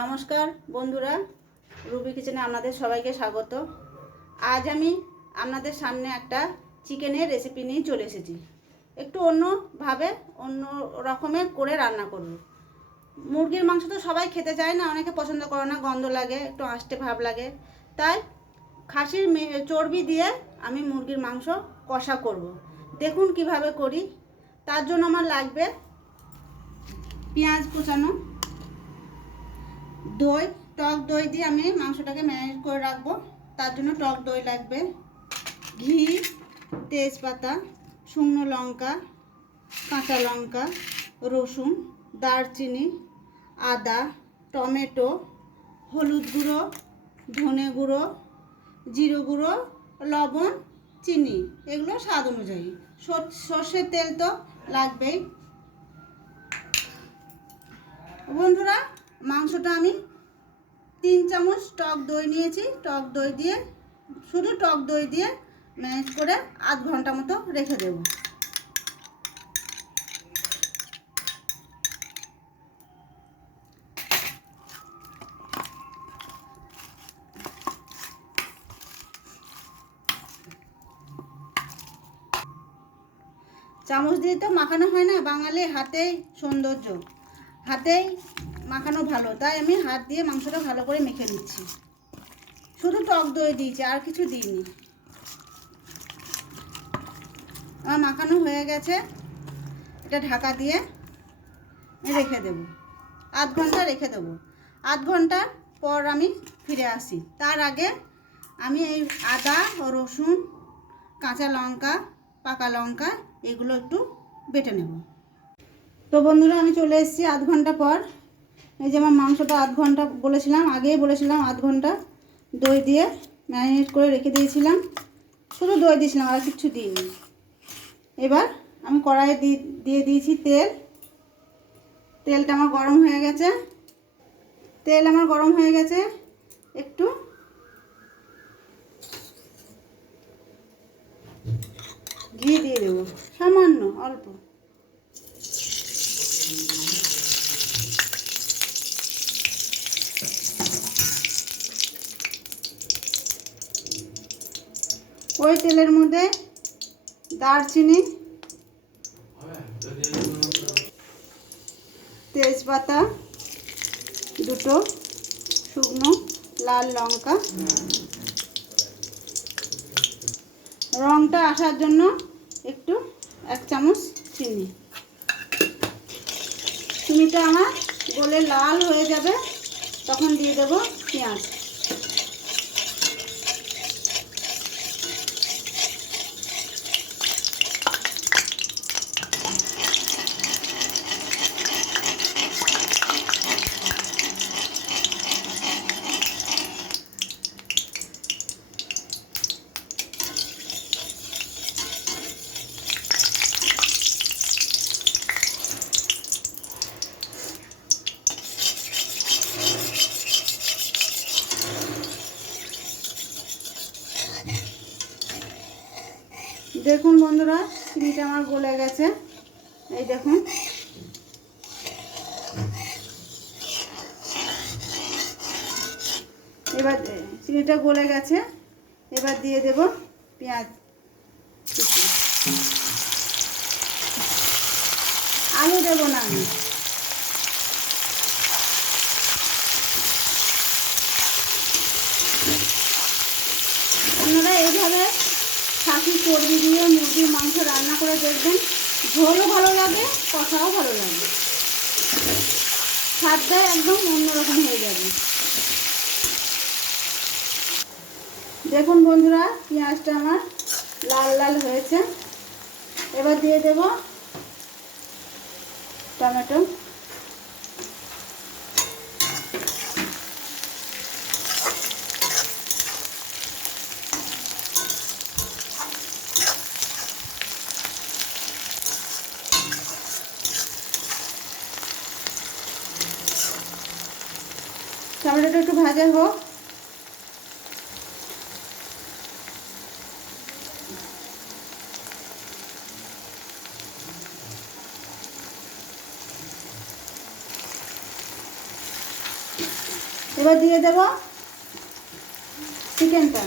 নমস্কার বন্ধুরা, রুবি কিচেনে আপনাদের সবাইকে স্বাগত। আজ আমি আপনাদের সামনে একটা চিকেনের রেসিপি নিয়ে চলে এসেছি। একটু অন্যভাবে অন্য রকমের করে রান্না করব। মুরগির মাংস তো সবাই খেতে চায় না, অনেকে পছন্দ করে না, গন্ধ লাগে, একটু আষ্টে ভাব লাগে। তাই খাসির চর্বি দিয়ে আমি মুরগির মাংস কষা করব। দেখুন কিভাবে করি। তার জন্য আমার লাগবে পেঁয়াজ কুচানো, দই, টক দই দিয়ে আমি মাংসটাকে ম্যারিনেট করে রাখবো। তার জন্য টক দই লাগবে, ঘি, তেজপাতা, শুকনো লঙ্কা, কাঁচা লঙ্কা, রসুন, দারচিনি, আদা, টমেটো, হলুদ গুঁড়ো, ধনে গুঁড়ো, জিরে গুঁড়ো, লবণ, চিনি, এগুলো স্বাদ অনুযায়ী। সর্ষের তেল তো লাগবেই। বন্ধুরা, মাংসটা আমি 3 চামচ টক দই নিয়েছি। টক দই দিয়ে, শুধু টক দই দিয়ে ম্যারিনেট করে আধ ঘন্টা মতো রেখে দেব। চামচ দিয়ে তো মাখানো হয় না, বাঙালি হাতেই সৌন্দর্য, হাতেই মাখানো ভালো। তাই আমি হাত দিয়ে মাংসটা ভালো করে মেখে নিচ্ছি। শুধু টক দই দিয়েছি, আর কিছু দিইনি। আমার মাখানো হয়ে গেছে। এটা ঢাকা দিয়ে রেখে দেব, আধ ঘন্টা রেখে দেবো। আধ ঘন্টার পর আমি ফিরে আসি। তার আগে আমি এই আদা, রসুন, কাঁচা লঙ্কা, পাকা লঙ্কা এগুলো একটু বেটে নেব। তো বন্ধুরা, আমি চলে এসেছি আধ ঘন্টা পর। এই যে আমার মাংসটা আধ ঘন্টা আগেই বলেছিলাম আধ ঘন্টা দই দিয়ে ম্যারিনেট করে রেখে দিয়েছিলাম। শুধু দই দিয়েছিলাম, আর কিছু দিইনি। এবার আমি কড়াইয়ে দিয়ে দিয়েছি তেল। তেলটা আমার গরম হয়ে গেছে। একটু ঘি দিয়ে দেবো, সামান্য অল্প। ওই তেলের মধ্যে দারচিনি, তেজপাতা, দুটো শুকনো লাল লঙ্কা, রঙটা আসার জন্য একটু 1 চামচ চিনি। চিনিটা আমার গলে লাল হয়ে যাবে, তখন দিয়ে দেবো পেঁয়াজ। দেখুন বন্ধুরা, চিনিটা আমার গলে গেছে। এই দেখুন, এবার চিনিটা গলে গেছে। এবার দিয়ে দেব পেঁয়াজ। আলু দেব না আমি। আপনারা এইভাবে খাসির চর্বি দিয়ে মুরগির মাংস রান্না করে দেখবেন। ঝোলও ভালো লাগে, কষাও ভালো লাগে, স্বাদটা একদম অন্যরকম হয়ে যাবে। দেখুন বন্ধুরা, পেঁয়াজটা আমার লাল লাল হয়েছে। এবার দিয়ে দেব টমেটো। টমেটোটা একটু ভাজা হোক। এবার দিয়ে দেব চিকেনটা।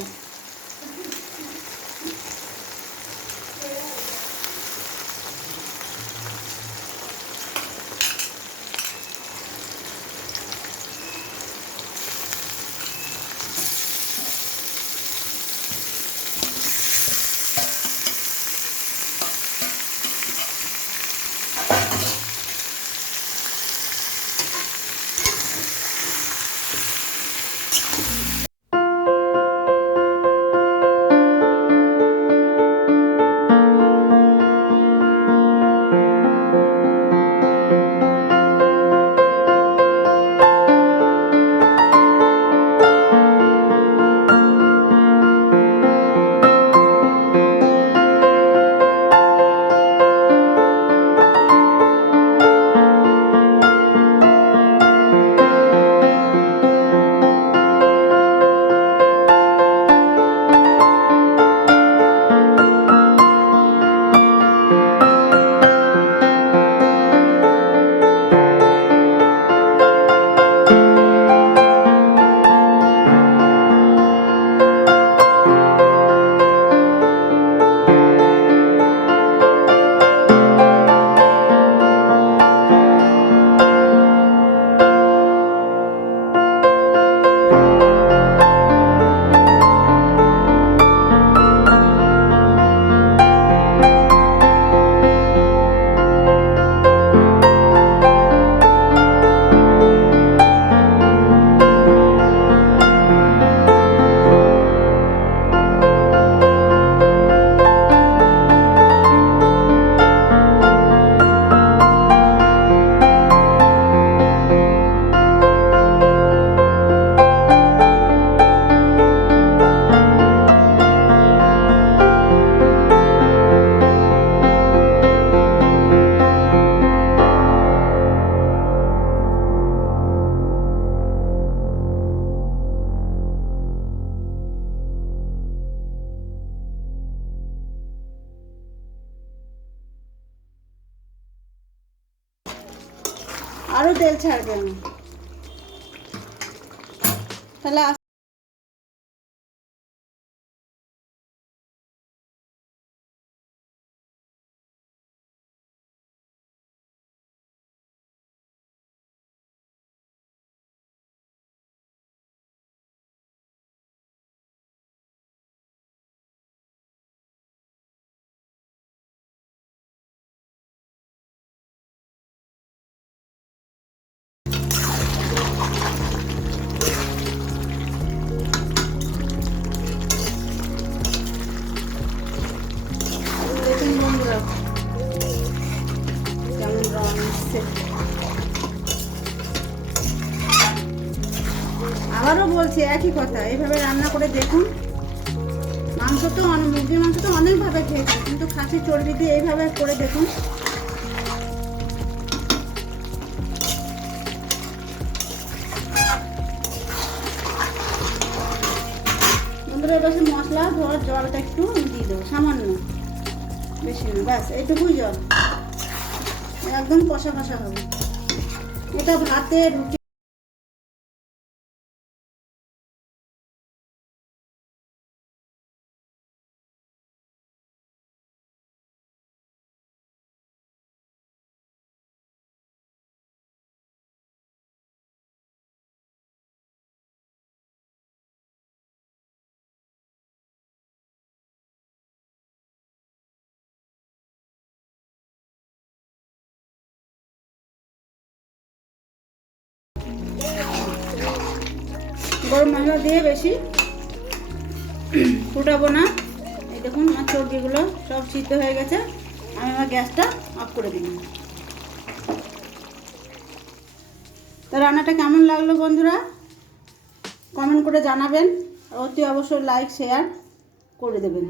আরও তেল ছাড়বে আমি তাহলে। দেখুন বন্ধুরা কেমন রং এসছে। আবারও বলছি একই কথা, এইভাবে রান্না করে দেখুন। মাংস তো মুরগির মাংস তো অনেকভাবে খেয়েছি, কিন্তু খাসির চর্বি দিয়ে এইভাবে করে দেখুন। বন্ধুরা এবার মশলা ধোয়ার জলটা একটু দিয়ে দেবো, সামান্য, বেশি না, ব্যাস এইটুকুই জল। একদম কষা কষা হবে। এটা ভাতে রুটি গরম মশলা দিয়ে বেশি ফুটাবো না। এই দেখুন আমার চর্বিগুলো সব সিদ্ধ হয়ে গেছে, আমি আমার গ্যাসটা অফ করে দিলাম। তো রান্নাটা কেমন লাগলো বন্ধুরা কমেন্ট করে জানাবেন, অতি অবশ্যই লাইক শেয়ার করে দেবেন।